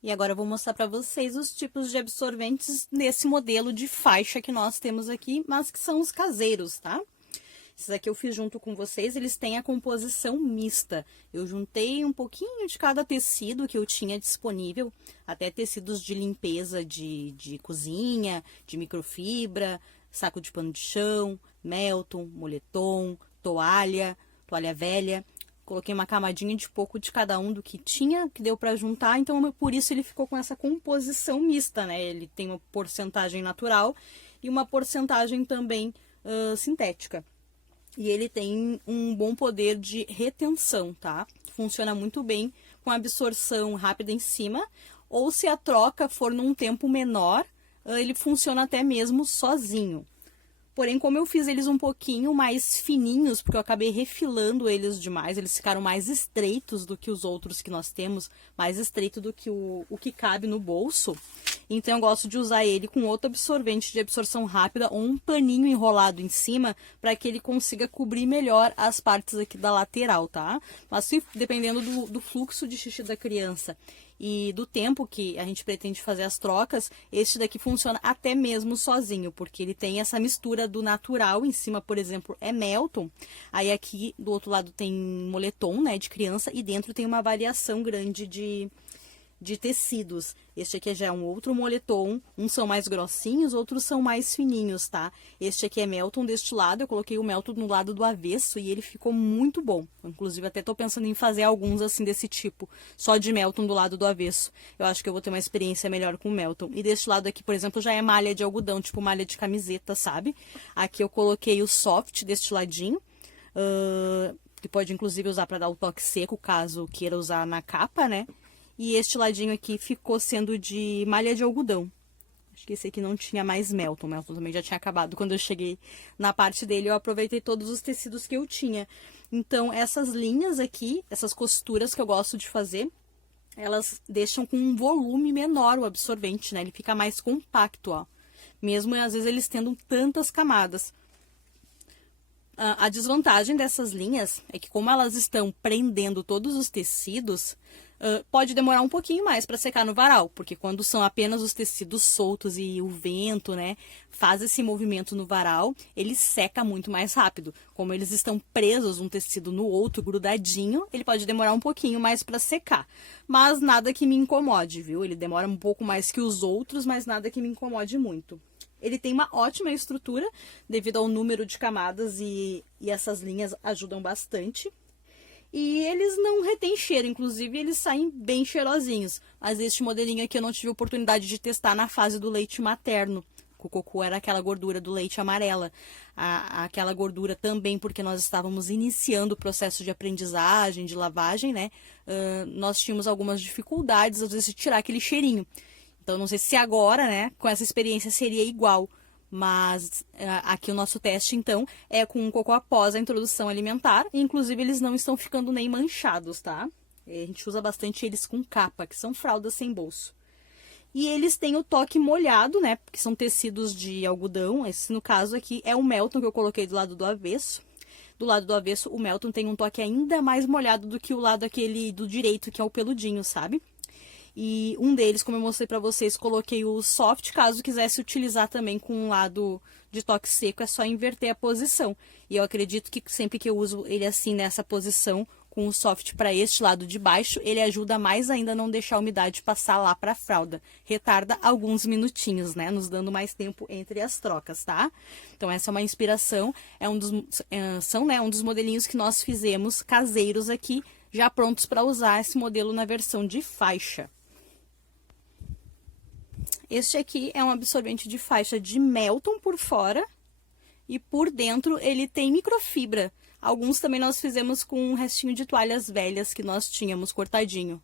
E agora eu vou mostrar para vocês os tipos de absorventes nesse modelo de faixa que nós temos aqui, mas que são os caseiros, tá? Esses aqui eu fiz junto com vocês, eles têm a composição mista. Eu juntei um pouquinho de cada tecido que eu tinha disponível, até tecidos de limpeza de cozinha, de microfibra, saco de pano de chão, Melton, moletom, toalha velha. Coloquei uma camadinha de pouco de cada um do que tinha, que deu para juntar, então por isso ele ficou com essa composição mista, né? Ele tem uma porcentagem natural e uma porcentagem também sintética. E ele tem um bom poder de retenção, tá? Funciona muito bem com absorção rápida em cima, ou se a troca for num tempo menor, ele funciona até mesmo sozinho. Porém, como eu fiz eles um pouquinho mais fininhos, porque eu acabei refilando eles demais, eles ficaram mais estreitos do que os outros que nós temos, mais estreito do que o que cabe no bolso. Então, eu gosto de usar ele com outro absorvente de absorção rápida ou um paninho enrolado em cima, para que ele consiga cobrir melhor as partes aqui da lateral, tá? Mas se, dependendo do fluxo de xixi da criança e do tempo que a gente pretende fazer as trocas, este daqui funciona até mesmo sozinho, porque ele tem essa mistura do natural, em cima, por exemplo, é Melton, aí aqui do outro lado tem moletom, né, de criança, e dentro tem uma variação grande de tecidos. Este aqui já é um outro moletom, uns são mais grossinhos, outros são mais fininhos, tá? Este aqui é Melton deste lado, eu coloquei o Melton no lado do avesso e ele ficou muito bom. Inclusive até tô pensando em fazer alguns assim desse tipo, só de Melton do lado do avesso. Eu acho que eu vou ter uma experiência melhor com o Melton. E deste lado aqui, por exemplo, já é malha de algodão, tipo malha de camiseta, sabe? Aqui eu coloquei o soft deste ladinho, que pode inclusive usar para dar o toque seco, caso queira usar na capa, né? E este ladinho aqui ficou sendo de malha de algodão. Acho que esse aqui não tinha mais Melton. O Melton também já tinha acabado. Quando eu cheguei na parte dele, eu aproveitei todos os tecidos que eu tinha. Então, essas linhas aqui, essas costuras que eu gosto de fazer, elas deixam com um volume menor o absorvente, né? Ele fica mais compacto, ó. Mesmo, às vezes, eles tendo tantas camadas. A desvantagem dessas linhas é que, como elas estão prendendo todos os tecidos, pode demorar um pouquinho mais para secar no varal, porque quando são apenas os tecidos soltos e o vento, né, faz esse movimento no varal, ele seca muito mais rápido. Como eles estão presos um tecido no outro, grudadinho, ele pode demorar um pouquinho mais para secar. Mas nada que me incomode, viu? Ele demora um pouco mais que os outros, mas nada que me incomode muito. Ele tem uma ótima estrutura, devido ao número de camadas e essas linhas ajudam bastante. E eles não retêm cheiro, inclusive eles saem bem cheirosinhos. Mas este modelinho aqui eu não tive oportunidade de testar na fase do leite materno. O cocô era aquela gordura do leite amarela. Aquela gordura também, porque nós estávamos iniciando o processo de aprendizagem, de lavagem, né? Nós tínhamos algumas dificuldades, às vezes, de tirar aquele cheirinho. Então, não sei se agora, né, com essa experiência seria igual, mas aqui o nosso teste, então, é com um cocô após a introdução alimentar, e inclusive eles não estão ficando nem manchados, tá? A gente usa bastante eles com capa, que são fraldas sem bolso. E eles têm o toque molhado, né, porque são tecidos de algodão, esse no caso aqui é o Melton que eu coloquei do lado do avesso. Do lado do avesso, o Melton tem um toque ainda mais molhado do que o lado aquele do direito, que é o peludinho, sabe? E um deles, como eu mostrei pra vocês, coloquei o soft, caso quisesse utilizar também com um lado de toque seco, é só inverter a posição. E eu acredito que sempre que eu uso ele assim, nessa posição, com o soft para este lado de baixo, ele ajuda mais ainda a não deixar a umidade passar lá pra fralda. Retarda alguns minutinhos, né? Nos dando mais tempo entre as trocas, tá? Então essa é uma inspiração, são, né, um dos modelinhos que nós fizemos caseiros aqui, já prontos para usar esse modelo na versão de faixa. Este aqui é um absorvente de faixa de Melton por fora e por dentro ele tem microfibra. Alguns também nós fizemos com um restinho de toalhas velhas que nós tínhamos cortadinho.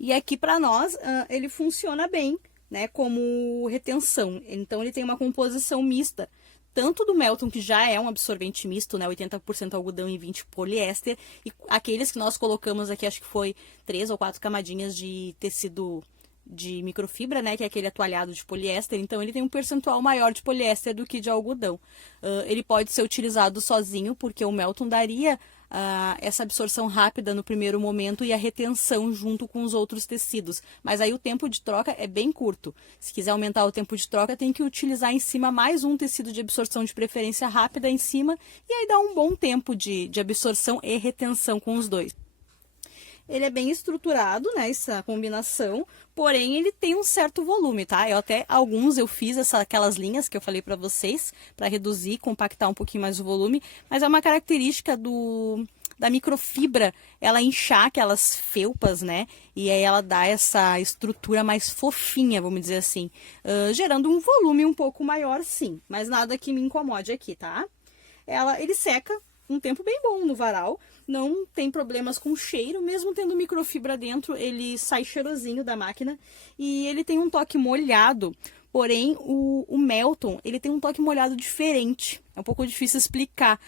E aqui para nós ele funciona bem, né, como retenção. Então ele tem uma composição mista, tanto do Melton, que já é um absorvente misto, né, 80% algodão e 20% poliéster, e aqueles que nós colocamos aqui, acho que foi 3 ou 4 camadinhas de tecido de microfibra, né, que é aquele atoalhado de poliéster, então ele tem um percentual maior de poliéster do que de algodão. Ele pode ser utilizado sozinho, porque o Melton daria essa absorção rápida no primeiro momento e a retenção junto com os outros tecidos. Mas aí o tempo de troca é bem curto. Se quiser aumentar o tempo de troca, tem que utilizar em cima mais um tecido de absorção de preferência rápida em cima, e aí dá um bom tempo de absorção e retenção com os dois. Ele é bem estruturado, né, essa combinação, porém ele tem um certo volume, tá? Eu fiz aquelas linhas que eu falei para vocês, para reduzir, compactar um pouquinho mais o volume, mas é uma característica da microfibra, ela inchar aquelas felpas, né? E aí ela dá essa estrutura mais fofinha, vamos dizer assim, gerando um volume um pouco maior, sim, mas nada que me incomode aqui, tá? Ele seca um tempo bem bom no varal, não tem problemas com cheiro, mesmo tendo microfibra dentro, ele sai cheirosinho da máquina e ele tem um toque molhado, porém o Melton, ele tem um toque molhado diferente, é um pouco difícil explicar.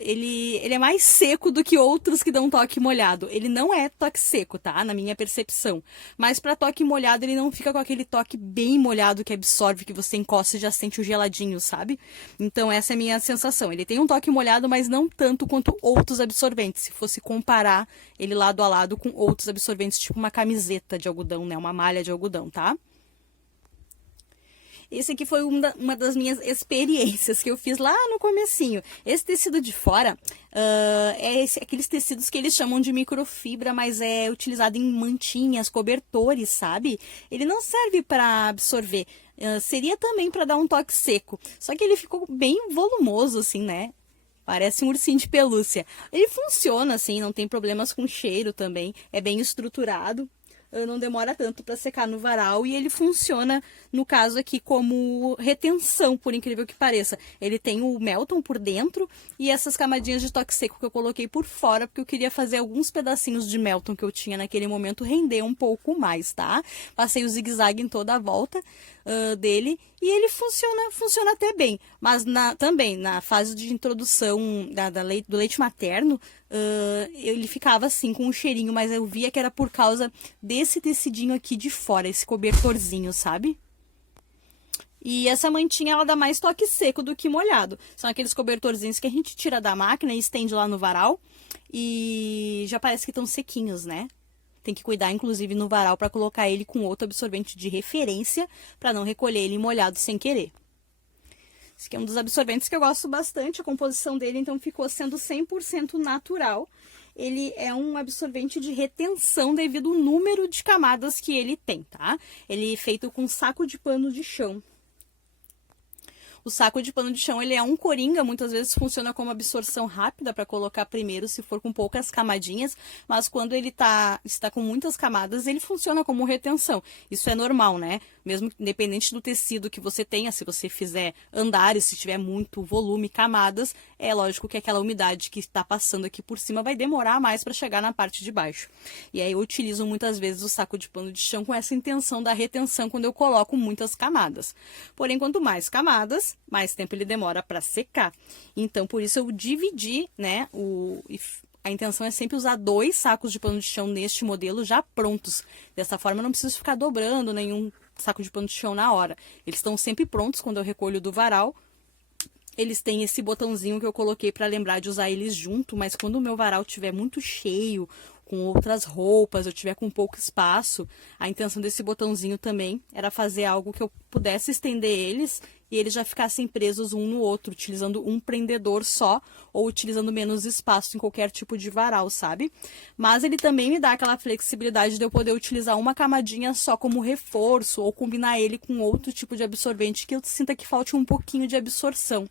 Ele é mais seco do que outros que dão toque molhado. Ele não é toque seco, tá? Na minha percepção. Mas para toque molhado, ele não fica com aquele toque bem molhado que absorve, que você encosta e já sente o geladinho, sabe? Então essa é a minha sensação. Ele tem um toque molhado, mas não tanto quanto outros absorventes. Se fosse comparar ele lado a lado com outros absorventes, tipo uma camiseta de algodão, né? Uma malha de algodão, tá? Esse aqui foi uma das minhas experiências que eu fiz lá no comecinho. Esse tecido de fora aqueles tecidos que eles chamam de microfibra, mas é utilizado em mantinhas, cobertores, sabe? Ele não serve para absorver. Seria também para dar um toque seco. Só que ele ficou bem volumoso, assim, né? Parece um ursinho de pelúcia. Ele funciona, assim, não tem problemas com cheiro também. É bem estruturado. Não demora tanto para secar no varal e ele funciona, no caso aqui, como retenção, por incrível que pareça. Ele tem o Melton por dentro e essas camadinhas de toque seco que eu coloquei por fora, porque eu queria fazer alguns pedacinhos de Melton que eu tinha naquele momento render um pouco mais, tá? Passei o zigue-zague em toda a volta dele e ele funciona até bem. Mas também, na fase de introdução do leite materno, ele ficava assim com um cheirinho, mas eu via que era por causa desse tecidinho aqui de fora, esse cobertorzinho, sabe? E essa mantinha, ela dá mais toque seco do que molhado. São aqueles cobertorzinhos que a gente tira da máquina e estende lá no varal e já parece que estão sequinhos, né? Tem que cuidar, inclusive, no varal para colocar ele com outro absorvente de referência para não recolher ele molhado sem querer. Esse aqui é um dos absorventes que eu gosto bastante, a composição dele, então, ficou sendo 100% natural. Ele é um absorvente de retenção devido ao número de camadas que ele tem, tá? Ele é feito com saco de pano de chão. O saco de pano de chão, ele é um coringa, muitas vezes funciona como absorção rápida para colocar primeiro, se for com poucas camadinhas, mas quando ele está com muitas camadas, ele funciona como retenção. Isso é normal, né? Mesmo independente do tecido que você tenha, se você fizer andares, se tiver muito volume, camadas, é lógico que aquela umidade que está passando aqui por cima vai demorar mais para chegar na parte de baixo. E aí eu utilizo muitas vezes o saco de pano de chão com essa intenção da retenção quando eu coloco muitas camadas. Porém, quanto mais camadas, mais tempo ele demora para secar. Então, por isso eu dividi, né, a intenção é sempre usar 2 sacos de pano de chão neste modelo já prontos. Dessa forma, eu não preciso ficar dobrando nenhum saco de pano de chão na hora. Eles estão sempre prontos quando eu recolho do varal. Eles têm esse botãozinho que eu coloquei para lembrar de usar eles junto, mas quando o meu varal estiver muito cheio, com outras roupas, eu tiver com pouco espaço, a intenção desse botãozinho também era fazer algo que eu pudesse estender eles e eles já ficassem presos um no outro, utilizando um prendedor só ou utilizando menos espaço em qualquer tipo de varal, sabe? Mas ele também me dá aquela flexibilidade de eu poder utilizar uma camadinha só como reforço ou combinar ele com outro tipo de absorvente que eu sinta que falte um pouquinho de absorção.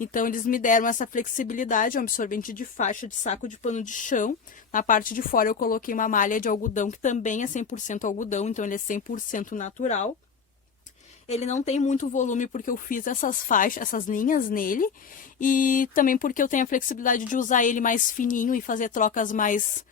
Então, eles me deram essa flexibilidade, um absorvente de faixa de saco de pano de chão. Na parte de fora eu coloquei uma malha de algodão, que também é 100% algodão, então ele é 100% natural. Ele não tem muito volume porque eu fiz essas faixas, essas linhas nele. E também porque eu tenho a flexibilidade de usar ele mais fininho e fazer trocas mais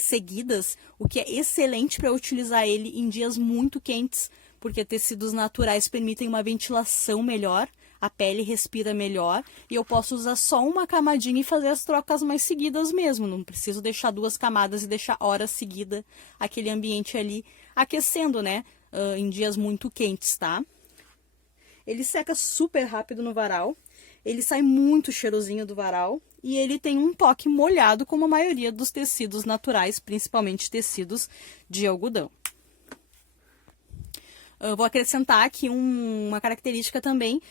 seguidas, o que é excelente para utilizar ele em dias muito quentes, porque tecidos naturais permitem uma ventilação melhor, a pele respira melhor e eu posso usar só uma camadinha e fazer as trocas mais seguidas mesmo. Não preciso deixar 2 camadas e deixar horas seguida aquele ambiente ali aquecendo, né? Em dias muito quentes, tá? Ele seca super rápido no varal. Ele sai muito cheirosinho do varal e ele tem um toque molhado, como a maioria dos tecidos naturais, principalmente tecidos de algodão. Eu vou acrescentar aqui uma característica também,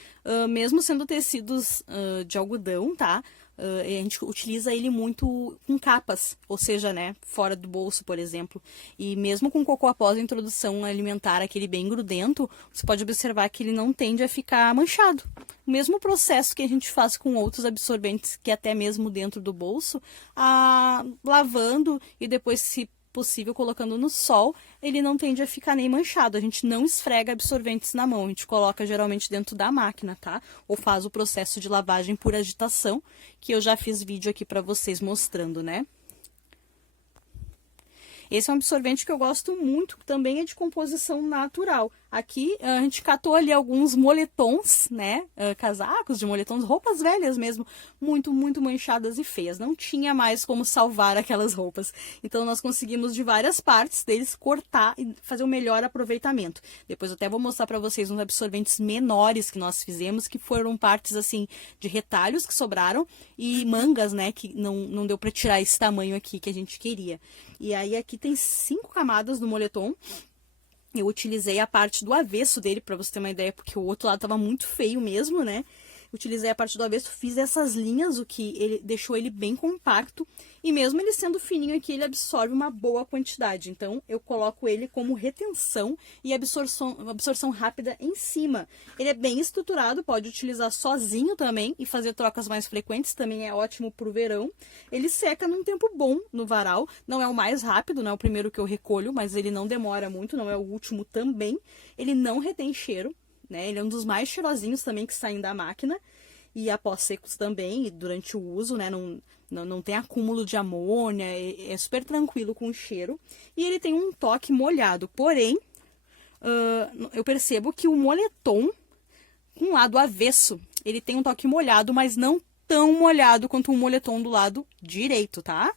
mesmo sendo tecidos de algodão, tá? A gente utiliza ele muito com capas, ou seja, né, fora do bolso, por exemplo. E mesmo com cocô após a introdução alimentar, aquele bem grudento, você pode observar que ele não tende a ficar manchado. O mesmo processo que a gente faz com outros absorventes, que até mesmo dentro do bolso, lavando e depois, se possível, colocando no sol, ele não tende a ficar nem manchado. A gente não esfrega absorventes na mão, a gente coloca geralmente dentro da máquina, tá? Ou faz o processo de lavagem por agitação, que eu já fiz vídeo aqui para vocês mostrando, né? Esse é um absorvente que eu gosto muito, também é de composição natural. Aqui a gente catou ali alguns moletons, né? Casacos de moletons, roupas velhas mesmo, muito manchadas e feias. Não tinha mais como salvar aquelas roupas. Então nós conseguimos de várias partes deles cortar e fazer o melhor aproveitamento. Depois eu até vou mostrar para vocês uns absorventes menores que nós fizemos, que foram partes assim de retalhos que sobraram e mangas, né? Que não deu para tirar esse tamanho aqui que a gente queria. E aí aqui tem 5 camadas no moletom. Eu utilizei a parte do avesso dele, para você ter uma ideia, porque o outro lado estava muito feio mesmo, né? Utilizei a parte do avesso, fiz essas linhas, o que ele deixou ele bem compacto. E mesmo ele sendo fininho aqui, ele absorve uma boa quantidade. Então, eu coloco ele como retenção e absorção rápida em cima. Ele é bem estruturado, pode utilizar sozinho também e fazer trocas mais frequentes. Também é ótimo para o verão. Ele seca num tempo bom no varal. Não é o mais rápido, não é o primeiro que eu recolho, mas ele não demora muito, não é o último também. Ele não retém cheiro. Né? Ele é um dos mais cheirosinhos também que saem da máquina, e após secos também, e durante o uso, né? Não tem acúmulo de amônia, é super tranquilo com o cheiro, e ele tem um toque molhado, porém, eu percebo que o moletom, com o lado avesso, ele tem um toque molhado, mas não tão molhado quanto o moletom do lado direito, tá?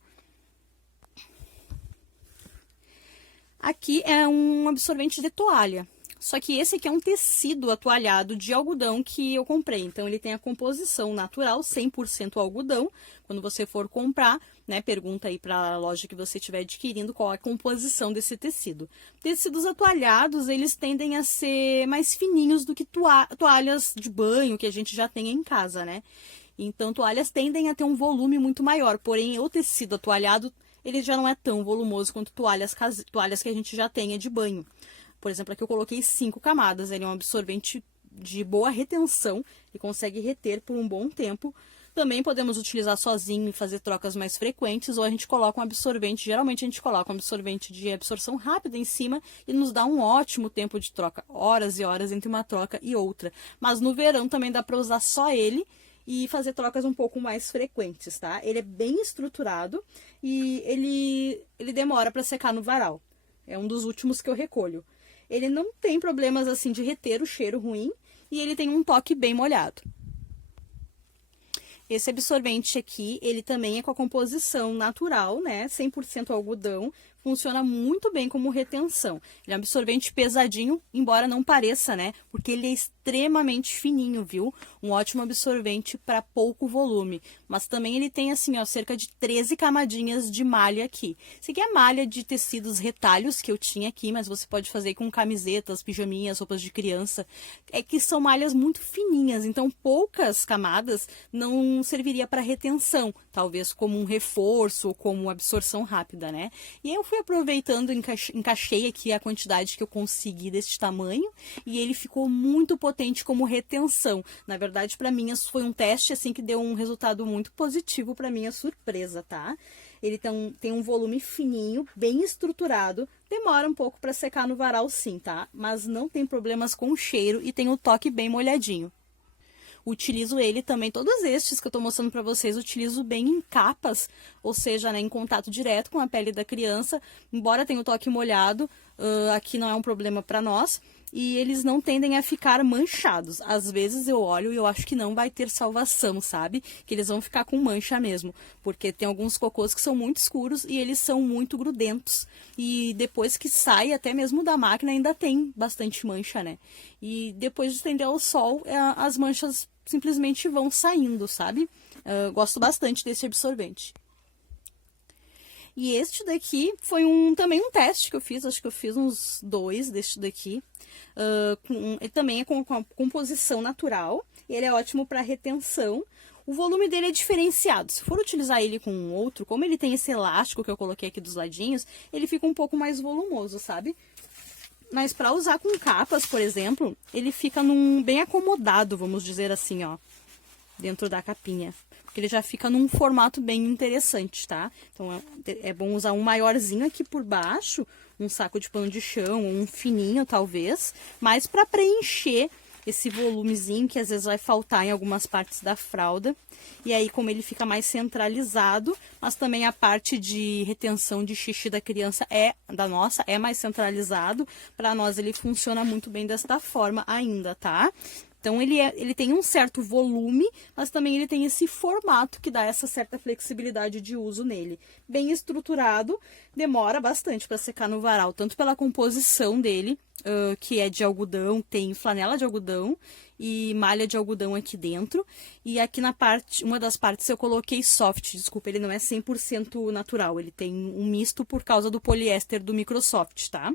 Aqui é um absorvente de toalha. Só que esse aqui é um tecido atoalhado de algodão que eu comprei. Então, ele tem a composição natural, 100% algodão. Quando você for comprar, né, pergunta aí para a loja que você estiver adquirindo qual é a composição desse tecido. Tecidos atoalhados, eles tendem a ser mais fininhos do que toalhas de banho que a gente já tem em casa, né? Então, toalhas tendem a ter um volume muito maior. Porém, o tecido atoalhado, ele já não é tão volumoso quanto toalhas que a gente já tenha de banho. Por exemplo, aqui eu coloquei 5 camadas, ele é um absorvente de boa retenção e consegue reter por um bom tempo. Também podemos utilizar sozinho e fazer trocas mais frequentes, ou a gente coloca um absorvente, geralmente a gente coloca um absorvente de absorção rápida em cima e nos dá um ótimo tempo de troca, horas e horas entre uma troca e outra. Mas no verão também dá para usar só ele e fazer trocas um pouco mais frequentes, tá? Ele é bem estruturado e ele demora para secar no varal. É um dos últimos que eu recolho. Ele não tem problemas assim de reter o cheiro ruim e ele tem um toque bem molhado. Esse absorvente aqui, ele também é com a composição natural, né? 100% algodão. Funciona muito bem como retenção. Ele é um absorvente pesadinho, embora não pareça, né? Porque ele é extremamente fininho, viu? Um ótimo absorvente para pouco volume. Mas também ele tem, assim, ó, cerca de 13 camadinhas de malha aqui. Isso aqui é malha de tecidos retalhos que eu tinha aqui, mas você pode fazer com camisetas, pijaminhas, roupas de criança. É que são malhas muito fininhas, então poucas camadas não serviria para retenção. Talvez como um reforço ou como absorção rápida, né? E eu fui aproveitando, encaixei aqui a quantidade que eu consegui desse tamanho e ele ficou muito potente como retenção. Na verdade, para mim, foi um teste assim que deu um resultado muito positivo para minha surpresa, tá? Ele tem um volume fininho, bem estruturado, demora um pouco para secar no varal sim, tá? Mas não tem problemas com o cheiro e tem o toque bem molhadinho. Utilizo ele também, todos estes que eu tô mostrando para vocês, utilizo bem em capas, ou seja, né, em contato direto com a pele da criança, embora tenha o toque molhado, aqui não é um problema para nós, e eles não tendem a ficar manchados. Às vezes eu olho e eu acho que não vai ter salvação, sabe? Que eles vão ficar com mancha mesmo, porque tem alguns cocôs que são muito escuros e eles são muito grudentos. E depois que sai, até mesmo da máquina, ainda tem bastante mancha, né? E depois de estender ao sol, as manchas simplesmente vão saindo, sabe? Gosto bastante desse absorvente. E este daqui foi também um teste que eu fiz, acho que eu fiz uns 2 deste daqui. Ele também é com composição natural, e ele é ótimo para retenção. O volume dele é diferenciado. Se for utilizar ele com um outro, como ele tem esse elástico que eu coloquei aqui dos ladinhos, ele fica um pouco mais volumoso, sabe? Mas para usar com capas, por exemplo, ele fica bem acomodado, vamos dizer assim, ó, dentro da capinha. Porque ele já fica num formato bem interessante, tá? Então, é bom usar um maiorzinho aqui por baixo, um saco de pano de chão, ou um fininho, talvez, mas para preencher esse volumezinho que às vezes vai faltar em algumas partes da fralda. E aí, como ele fica mais centralizado, mas também a parte de retenção de xixi da criança é mais centralizado, para nós ele funciona muito bem desta forma ainda, tá? Então, ele tem um certo volume, mas também ele tem esse formato que dá essa certa flexibilidade de uso nele. Bem estruturado, demora bastante para secar no varal, tanto pela composição dele, que é de algodão, tem flanela de algodão e malha de algodão aqui dentro. E aqui na uma das partes eu coloquei soft, desculpa, ele não é 100% natural, ele tem um misto por causa do poliéster do Microsoft, tá?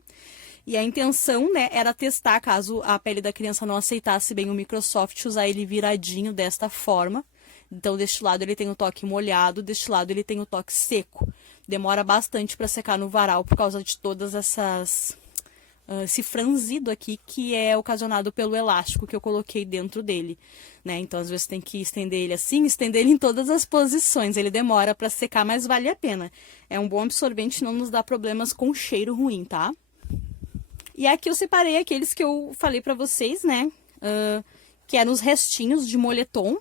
E a intenção, né, era testar, caso a pele da criança não aceitasse bem o Microsoft, usar ele viradinho desta forma. Então, deste lado ele tem o toque molhado, deste lado ele tem o toque seco. Demora bastante para secar no varal por causa de todas esse franzido aqui que é ocasionado pelo elástico que eu coloquei dentro dele, né? Então, às vezes tem que estender ele assim, estender ele em todas as posições. Ele demora para secar, mas vale a pena. É um bom absorvente, não nos dá problemas com cheiro ruim, tá? E aqui eu separei aqueles que eu falei pra vocês, né? Que eram os restinhos de moletom.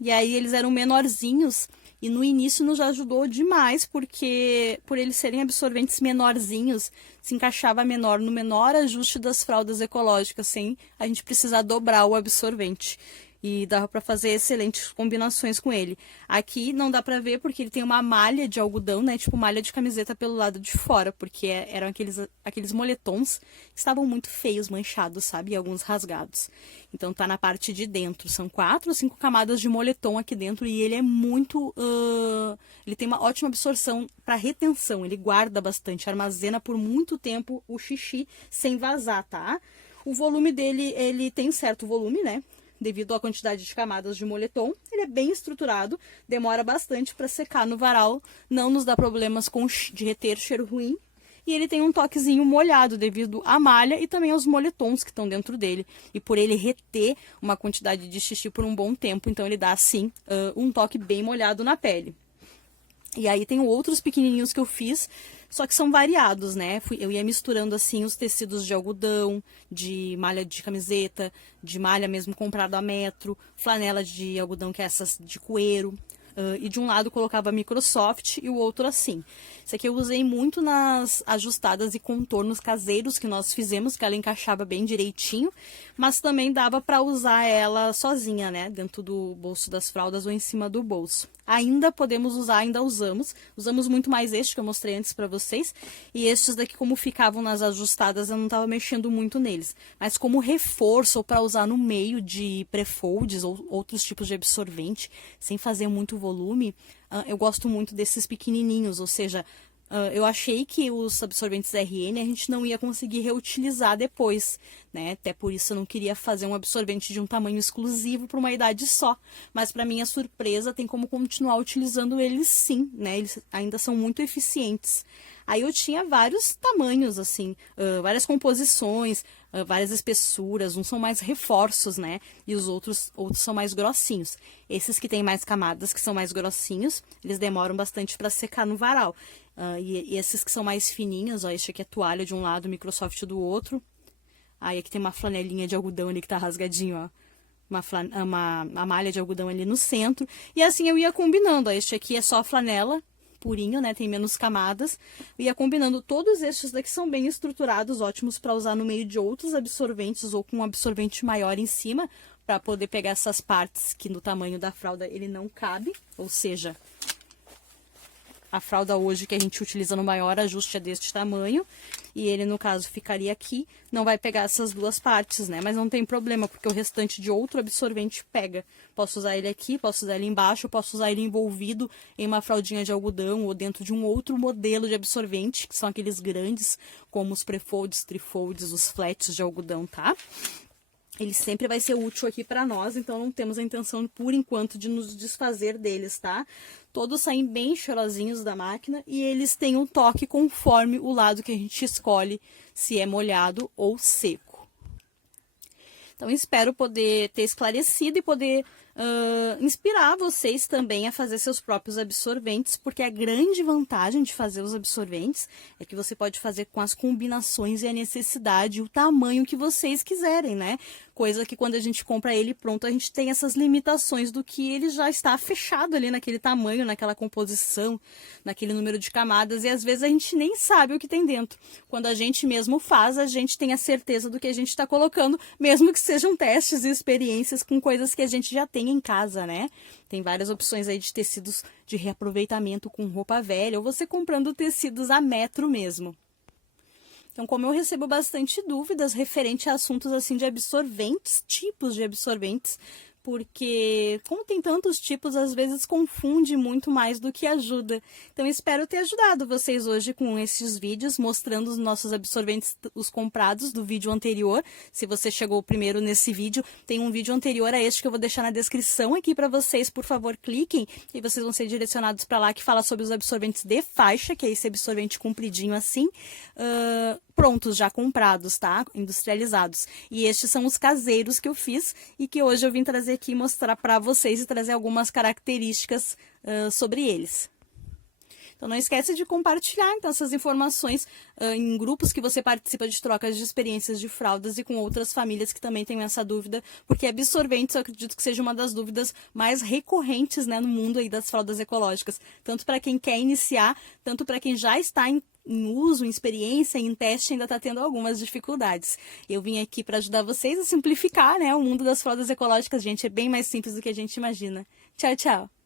E aí eles eram menorzinhos. E no início nos ajudou demais, porque por eles serem absorventes menorzinhos, se encaixava menor no menor ajuste das fraldas ecológicas, sem a gente precisar dobrar o absorvente. E dava para fazer excelentes combinações com ele. Aqui não dá para ver porque ele tem uma malha de algodão, né? Tipo malha de camiseta pelo lado de fora, porque eram aqueles moletons que estavam muito feios, manchados, sabe? E alguns rasgados. Então tá na parte de dentro. São 4 ou 5 camadas de moletom aqui dentro e ele é muito... ele tem uma ótima absorção para retenção. Ele guarda bastante, armazena por muito tempo o xixi sem vazar, tá? O volume dele, ele tem certo volume, né? Devido à quantidade de camadas de moletom, ele é bem estruturado, demora bastante para secar no varal, não nos dá problemas de reter cheiro ruim. E ele tem um toquezinho molhado devido à malha e também aos moletons que estão dentro dele. E por ele reter uma quantidade de xixi por um bom tempo, então ele dá, sim, um toque bem molhado na pele. E aí tem outros pequenininhos que eu fiz, só que são variados, né? Eu ia misturando assim os tecidos de algodão, de malha de camiseta, de malha mesmo comprada a metro, flanela de algodão, que é essas de cueiro. E de um lado colocava Microsoft e o outro assim. Isso aqui eu usei muito nas ajustadas e contornos caseiros que nós fizemos, que ela encaixava bem direitinho, mas também dava para usar ela sozinha, né? Dentro do bolso das fraldas ou em cima do bolso. Ainda podemos usar, ainda usamos. Usamos muito mais este que eu mostrei antes para vocês. E estes daqui, como ficavam nas ajustadas, eu não estava mexendo muito neles. Mas como reforço ou para usar no meio de pré-folds ou outros tipos de absorvente, sem fazer muito volume, eu gosto muito desses pequenininhos. Ou seja, eu achei que os absorventes RN a gente não ia conseguir reutilizar depois, né? Até por isso eu não queria fazer um absorvente de um tamanho exclusivo para uma idade só. Mas para minha surpresa tem como continuar utilizando eles sim, né? Eles ainda são muito eficientes. Aí eu tinha vários tamanhos, assim, várias composições, várias espessuras. Uns são mais reforços, né? E os outros são mais grossinhos. Esses que têm mais camadas, que são mais grossinhos, eles demoram bastante para secar no varal. E esses que são mais fininhos, ó, este aqui é toalha de um lado, Microsoft do outro. Aí aqui tem uma flanelinha de algodão ali que tá rasgadinho, ó. Uma malha de algodão ali no centro. E assim eu ia combinando, ó. Este aqui é só flanela, purinho, né? Tem menos camadas. Eu ia combinando. Todos estes daqui são bem estruturados, ótimos para usar no meio de outros absorventes ou com um absorvente maior em cima, para poder pegar essas partes que no tamanho da fralda ele não cabe, ou seja... A fralda hoje que a gente utiliza no maior ajuste é deste tamanho. E ele, no caso, ficaria aqui. Não vai pegar essas duas partes, né? Mas não tem problema, porque o restante de outro absorvente pega. Posso usar ele aqui, posso usar ele embaixo, posso usar ele envolvido em uma fraldinha de algodão ou dentro de um outro modelo de absorvente, que são aqueles grandes, como os prefolds, trifolds, os flats de algodão, tá? Ele sempre vai ser útil aqui para nós, então não temos a intenção, por enquanto, de nos desfazer deles, tá? Todos saem bem cheirosinhos da máquina e eles têm um toque conforme o lado que a gente escolhe, se é molhado ou seco. Então, espero poder ter esclarecido e poder inspirar vocês também a fazer seus próprios absorventes, porque a grande vantagem de fazer os absorventes é que você pode fazer com as combinações e a necessidade e o tamanho que vocês quiserem, né? Coisa que quando a gente compra ele pronto, a gente tem essas limitações do que ele já está fechado ali naquele tamanho, naquela composição, naquele número de camadas, e às vezes a gente nem sabe o que tem dentro. Quando a gente mesmo faz, a gente tem a certeza do que a gente está colocando, mesmo que sejam testes e experiências com coisas que a gente já tem em casa, né? Tem várias opções aí de tecidos de reaproveitamento com roupa velha, ou você comprando tecidos a metro mesmo. Então, como eu recebo bastante dúvidas referente a assuntos assim de absorventes, tipos de absorventes, porque como tem tantos tipos, às vezes confunde muito mais do que ajuda. Então, espero ter ajudado vocês hoje com esses vídeos, mostrando os nossos absorventes, os comprados do vídeo anterior. Se você chegou primeiro nesse vídeo, tem um vídeo anterior a este que eu vou deixar na descrição aqui para vocês. Por favor, cliquem e vocês vão ser direcionados para lá, que fala sobre os absorventes de faixa, que é esse absorvente compridinho assim, prontos, já comprados, tá? Industrializados. E estes são os caseiros que eu fiz e que hoje eu vim trazer aqui, mostrar para vocês e trazer algumas características sobre eles. Então, não esquece de compartilhar então, essas informações em grupos que você participa de trocas de experiências de fraldas e com outras famílias que também têm essa dúvida, porque absorventes eu acredito que seja uma das dúvidas mais recorrentes, né, no mundo aí das fraldas ecológicas, tanto para quem quer iniciar, tanto para quem já está em uso, em experiência, em teste, ainda está tendo algumas dificuldades. Eu vim aqui para ajudar vocês a simplificar, né, o mundo das fraldas ecológicas, gente, é bem mais simples do que a gente imagina. Tchau, tchau!